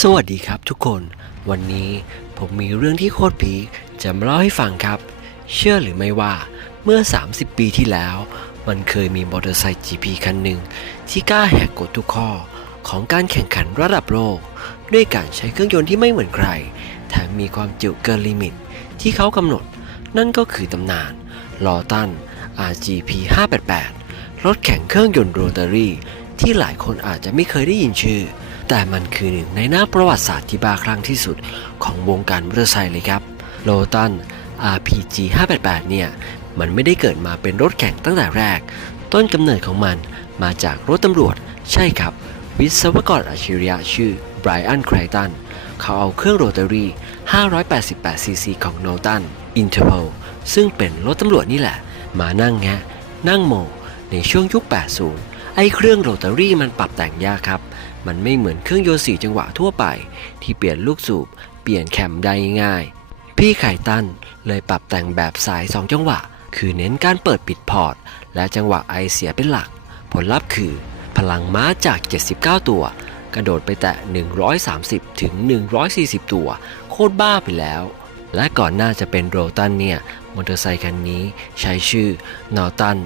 สวัสดีครับทุกคน วันนี้ผมมีเรื่องที่โคตรพีจะมาเล่าให้ฟังครับ เชื่อหรือไม่ว่าเมื่อ 30 ปีที่แล้ว มันเคยมีมอเตอร์ไซค์ GP คันหนึ่งที่กล้าแหกกฎทุกข้อของการแข่งขันระดับโลก ด้วยการใช้เครื่องยนต์ที่ไม่เหมือนใคร แถมมีความจุเกินลิมิต ที่เขากำหนด นั่นก็คือตำนานลอตัน RGP 588รถแข่งเครื่องยนต์โรตารี่ที่หลายคนอาจจะไม่เคยได้ยินชื่อ แต่มันคือหนึ่งในหน้าประวัติศาสตร์ที่บ้าคลั่งที่สุดของวงการมอเตอร์ไซค์เลยครับโลตัน RPG 588 เนี่ย มันไม่ได้เกิดมาเป็นรถแข่งตั้งแต่แรก ต้นกำเนิดของมันมาจากรถตำรวจ ใช่ครับ วิศวกรอัจฉริยะชื่อไบรอันไครตัน เขาเอาเครื่องโรตารี่ 588 ซีซีของโนตันอินเทอร์โพซึ่งเป็นรถตำรวจนี่แหละ มานั่งแงะนั่งโม ในช่วงยุค 80 ไอ้เครื่องโรตารี่มันปรับแต่งยากครับ มันไม่เหมือนเครื่องยนต์สี่จังหวะทั่วไป ที่เปลี่ยนลูกสูบ เปลี่ยนแคมได้ง่าย พี่ไข่ตันเลยปรับแต่งแบบสาย 2 จังหวะ คือเน้นการเปิดปิดพอร์ต และจังหวะไอเสียเป็นหลัก ผลลัพธ์คือ พลังม้าจาก 79 ตัว กระโดดไปแตะ 130 ถึง 140 ตัว โคตรบ้าไปแล้ว และก่อนหน้าจะเป็นโรตันเนี่ยมอเตอร์ไซค์คันนี้ใช้ชื่อนอตัน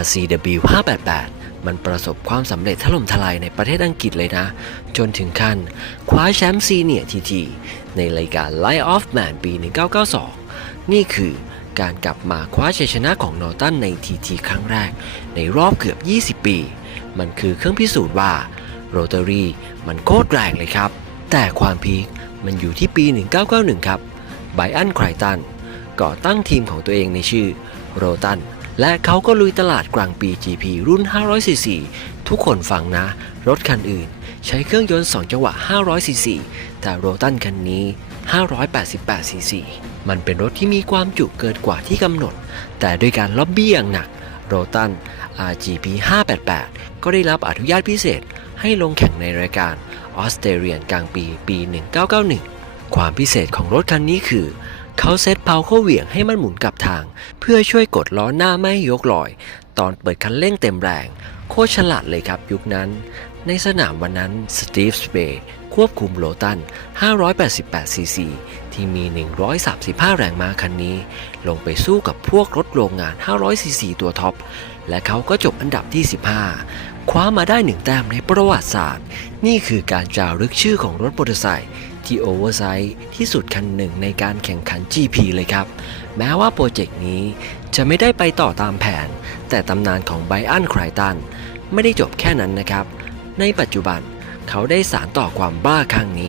RCW 588 มันประสบความสำเร็จถล่มทลายในประเทศอังกฤษเลยนะ จนถึงขั้นคว้าแชมป์ซีเนียทีทีในรายการ Light of Man ปี 1992 นี่คือการกลับมาคว้าชัยชนะของนอตันในทีทีครั้งแรก ในรอบเกือบ 20 ปี มันคือเครื่องพิสูจน์ว่าโรตารี่มันโคตรแรงเลยครับ แต่ความพีคมันอยู่ที่ปี 1991 ครับไบอันไครตันก่อตั้งทีมของตัวเองในชื่อโรตัน และเขาก็ลุยตลาดกลางปี GP รุ่น 500cc ทุกคนฟังนะ รถคันอื่น ใช้เครื่องยนต์ 2 จังหวะ 500cc แต่โรตันคันนี้ 588cc มันเป็นรถที่มีความจุเกินกว่าที่กำหนด แต่ด้วยการล็อบบี้อย่างหนักโรตัน RGP 588 ก็ได้รับอนุญาตพิเศษให้ลงแข่งในรายการออสเตรเลียนกลางปีปี 1991 ความพิเศษของรถคันนี้คือ เขาเซตเพาเข้าเหวี่ยงให้มันหมุนกลับทาง เพื่อช่วยกดล้อหน้าไม่ให้ยกลอย ตอนเปิดคันเร่งเต็มแรง โคตรฉลาดเลยครับยุคนั้น ในสนามวันนั้นสตีฟสเปย์ควบคุมโลตัน 588cc ที่มี 135 แรงม้าคันนี้ ลงไปสู้กับพวกรถโรงงาน 500cc ตัวท็อป และเขาก็จบอันดับที่ 15 คว้ามาได้หนึ่งแต้มในประวัติศาสตร์ นี่คือการจารึกชื่อของรถมอเตอร์ไซค์ ที่โอเวอร์ไซส์ที่สุดคันหนึ่งในการแข่งขัน GP เลยครับ แม้ว่าโปรเจกต์นี้จะไม่ได้ไปต่อตามแผน แต่ตำนานของไบอันไครตันไม่ได้จบแค่นั้นนะครับ ในปัจจุบันเขาได้สารต่อความบ้าครั้งนี้